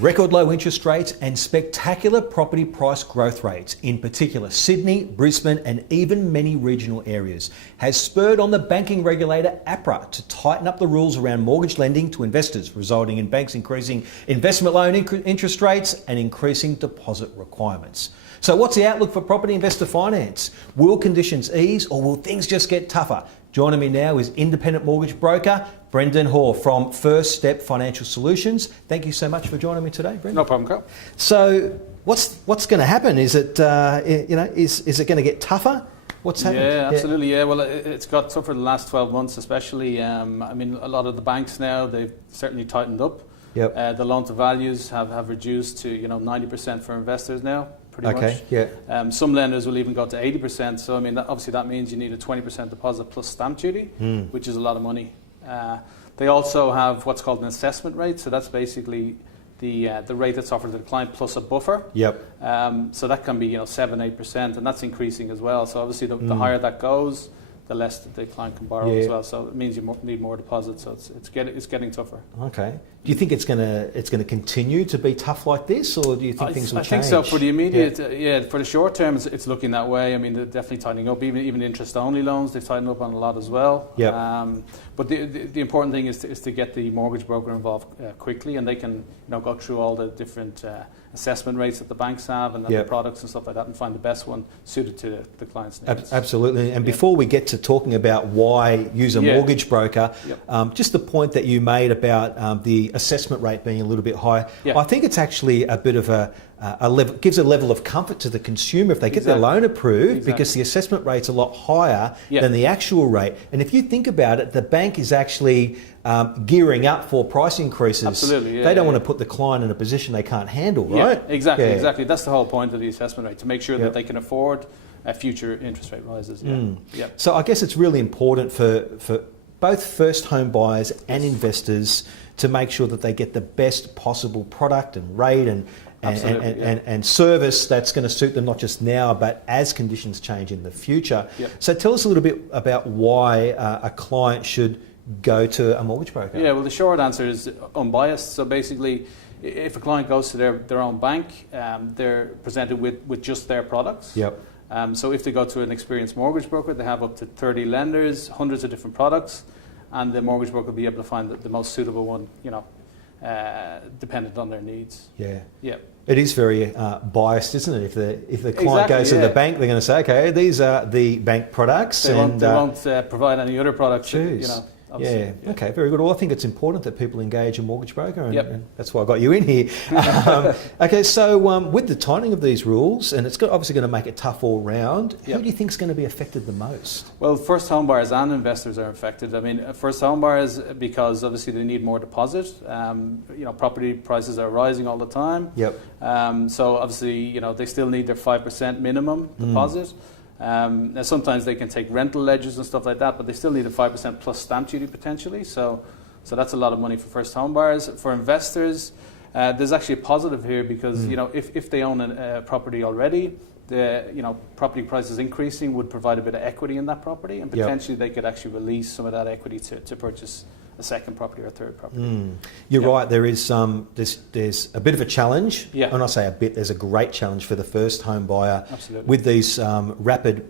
Record low interest rates and spectacular property price growth rates, in particular Sydney, Brisbane and even many regional areas, has spurred on the banking regulator APRA to tighten up the rules around mortgage lending to investors, resulting in banks increasing investment loan interest rates and increasing deposit requirements. So what's the outlook for property investor finance? Will conditions ease or will things just get tougher? Joining me now is independent mortgage broker Brendan Hoare from First Step Financial Solutions. Thank you so much for joining me today, Brendan. No problem, Carl. So what's going to happen? Is it is it going to get tougher? What's happening? Yeah, absolutely. Yeah, well, it's got tougher the last 12 months, especially. I mean, a lot of the banks now, they've certainly tightened up. Yep. The loan to values have reduced to 90% for investors now. Pretty much. Yeah. Some lenders will even go to 80%. So I mean, obviously that means you need a 20% deposit plus stamp duty, which is a lot of money. They also have what's called an assessment rate. So that's basically the rate that's offered to the client plus a buffer. Yep. So that can be 7-8%, and that's increasing as well. So obviously the higher that goes, the less that the client can borrow as well. So it means you need more deposits. So it's getting tougher. Okay. Do you think it's going to continue to be tough like this, or do you think things will change? I think so. For the immediate, for the short term, it's looking that way. I mean, they're definitely tightening up. Even interest-only loans, they've tightened up on a lot as well. Yeah. But the important thing is to get the mortgage broker involved quickly, and they can go through all the different assessment rates that the banks have and the products and stuff like that, and find the best one suited to the client's needs. Absolutely. And before we get to talking about why use a mortgage broker, just the point that you made about the assessment rate being a little bit higher, I think it's actually a bit of a level, gives a level of comfort to the consumer if they get their loan approved, because the assessment rate's a lot higher than the actual rate. And if you think about it, the bank is actually gearing up for price increases. Absolutely, they don't want to put the client in a position they can't handle, right? Exactly. That's the whole point of the assessment rate, to make sure that they can afford future interest rate rises. So I guess it's really important for both first home buyers and investors to make sure that they get the best possible product and rate and service that's going to suit them, not just now, but as conditions change in the future. So tell us a little bit about why a client should go to a mortgage broker. Yeah, well, the short answer is unbiased. So basically, if a client goes to their own bank, they're presented with just their products. So if they go to an experienced mortgage broker, they have up to 30 lenders, hundreds of different products, and the mortgage broker will be able to find the most suitable one, dependent on their needs. It is very biased, isn't it? If the client goes to the bank, they're going to say, okay, these are the bank products. They won't provide any other products. Okay, very good. Well, I think it's important that people engage a mortgage broker, and that's why I got you in here. Okay, so with the tightening of these rules, and it's obviously going to make it tough all round, who do you think is going to be affected the most? Well, first home buyers and investors are affected. I mean, first home buyers, because obviously they need more deposit. Property prices are rising all the time. So obviously, they still need their 5% minimum deposit. Now sometimes they can take rental ledgers and stuff like that, but they still need a 5% plus stamp duty potentially. So that's a lot of money for first home buyers. For investors, there's actually a positive here, because if they own a property already, the property prices increasing would provide a bit of equity in that property, and potentially they could actually release some of that equity to purchase a second property or a third property. You're right. There is there's a bit of a challenge. When I say a bit, there's a great challenge for the first home buyer with these rapid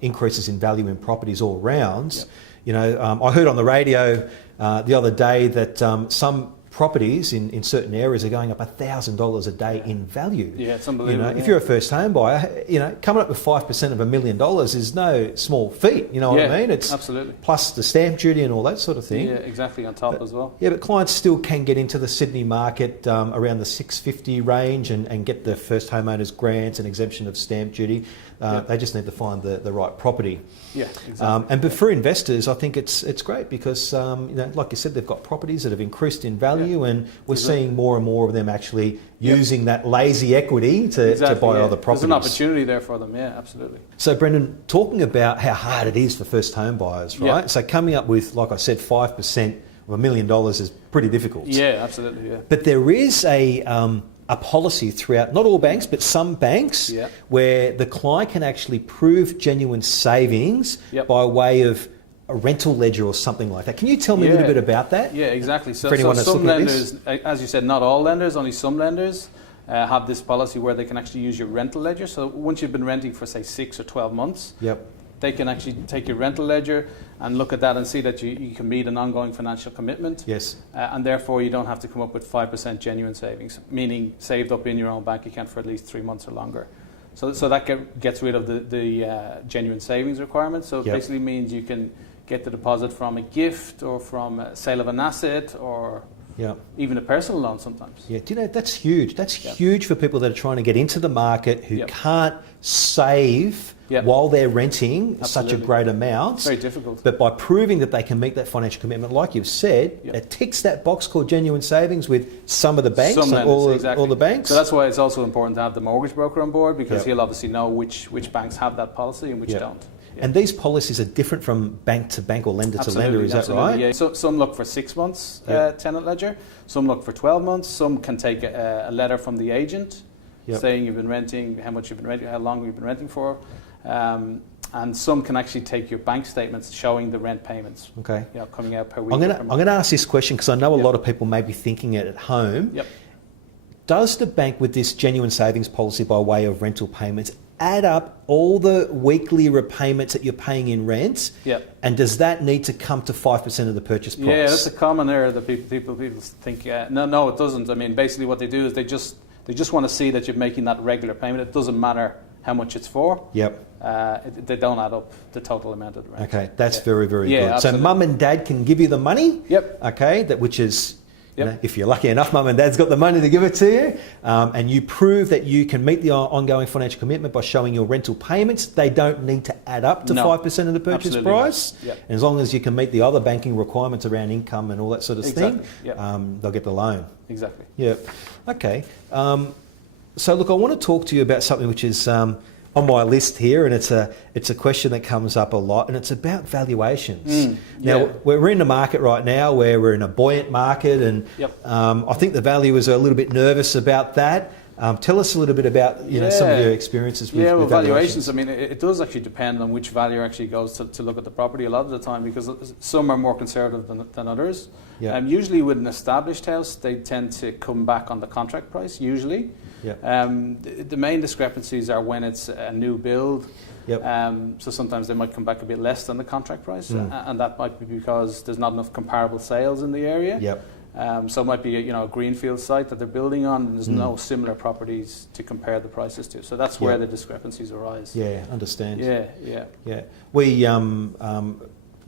increases in value in properties all round. I heard on the radio the other day that some properties in certain areas are going up $1,000 a day in value. It's unbelievable. If you're a first home buyer, coming up with 5% of $1 million is no small feat. You know what I mean? It's absolutely. Plus the stamp duty and all that sort of thing. Yeah, exactly, on top as well. Yeah, but clients still can get into the Sydney market around the $650 range and get the first homeowners grants and exemption of stamp duty. They just need to find the right property. But for investors, I think it's great because like you said, they've got properties that have increased in value, and we're seeing more and more of them actually using that lazy equity to buy other properties. There's an opportunity there for them. Absolutely. So Brendan, talking about how hard it is for first home buyers, right? So coming up with, like I said, 5% of $1 million is pretty difficult. Absolutely. But there is a policy throughout, not all banks, but some banks, where the client can actually prove genuine savings by way of a rental ledger or something like that. Can you tell me a little bit about that? Yeah, exactly. So, for anyone that's some looking at this? lenders, as you said, not all lenders, only some lenders have this policy where they can actually use your rental ledger. So once you've been renting for, say, 6 or 12 months, they can actually take your rental ledger and look at that and see that you can meet an ongoing financial commitment. Yes. And therefore you don't have to come up with 5% genuine savings, meaning saved up in your own bank account for at least 3 months or longer. So that gets rid of the genuine savings requirement. So it basically means you can get the deposit from a gift or from a sale of an asset or even a personal loan sometimes. Yeah, do you know, that's huge. That's huge for people that are trying to get into the market who can't save while they're renting such a great amount. It's very difficult. But by proving that they can meet that financial commitment, like you've said, it ticks that box called genuine savings with some of the banks, all the banks. So that's why it's also important to have the mortgage broker on board, because he'll obviously know which banks have that policy and which don't. And these policies are different from bank to bank or lender to lender, is that right? Yeah. So some look for 6 months tenant ledger, some look for 12 months, some can take a letter from the agent saying you've been renting, how much you've been renting, how long you've been renting for, and some can actually take your bank statements showing the rent payments coming out per week. I'm going to ask this question because I know a lot of people may be thinking it at home. Does the bank, with this genuine savings policy by way of rental payments, add up all the weekly repayments that you're paying in rent? And does that need to come to 5% of the purchase price? Yeah, that's a common error that people think. No, it doesn't. I mean, basically what they do is they just want to see that you're making that regular payment. It doesn't matter how much it's for. They don't add up the total amount of the rent. Okay, that's very, very good. Absolutely. So mum and dad can give you the money. Okay, which is... You know, if you're lucky enough, mum and dad's got the money to give it to you, and you prove that you can meet the ongoing financial commitment by showing your rental payments, they don't need to add up to 5% of the purchase price. And as long as you can meet the other banking requirements around income and all that sort of thing, they'll get the loan. Exactly. Okay. So look, I want to talk to you about something which is on my list here, and it's a question that comes up a lot, and it's about valuations. Now, we're in a market right now where we're in a buoyant market, and I think the valuers are a little bit nervous about that. Tell us a little bit about some of your experiences with valuations. I mean, it does actually depend on which valuer actually goes to look at the property a lot of the time, because some are more conservative than others. Usually with an established house, they tend to come back on the contract price, usually. The main discrepancies are when it's a new build. So sometimes they might come back a bit less than the contract price, and that might be because there's not enough comparable sales in the area. So it might be a greenfield site that they're building on, and there's no similar properties to compare the prices to. So that's where the discrepancies arise. Understand. We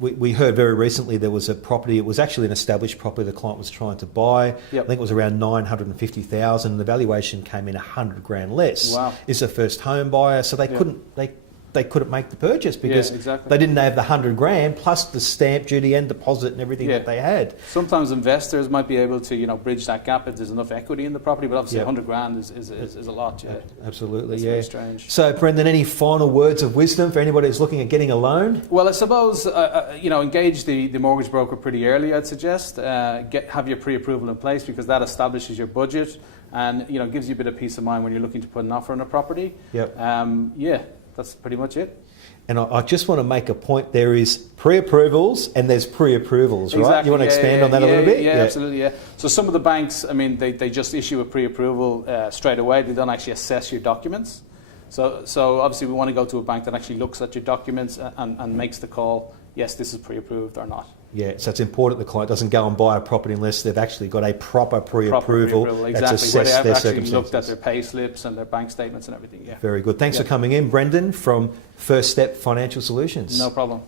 We heard very recently there was a property, it was actually an established property the client was trying to buy. I think it was around 950,000. The valuation came in 100 grand less. It's a first home buyer, so they couldn't make the purchase because they didn't have the 100 grand plus the stamp duty and deposit and everything that they had. Sometimes investors might be able to bridge that gap if there's enough equity in the property, but obviously 100 grand is a lot. Absolutely. It's very strange. So Brendan, any final words of wisdom for anybody who's looking at getting a loan? Well, I suppose engage the mortgage broker pretty early, I'd suggest. Have your pre-approval in place, because that establishes your budget and gives you a bit of peace of mind when you're looking to put an offer on a property. That's pretty much it. And I just want to make a point. There is pre-approvals and there's pre-approvals, right? Exactly. You want to expand on that a little bit? Absolutely. So some of the banks, I mean, they just issue a pre-approval straight away. They don't actually assess your documents. So obviously we want to go to a bank that actually looks at your documents and makes the call, yes, this is pre-approved or not. So it's important the client doesn't go and buy a property unless they've actually got a proper pre-approval. That's assessed where they have actually looked at their pay slips and their bank statements and everything. Very good. Thanks for coming in, Brendan, from First Step Financial Solutions. No problem.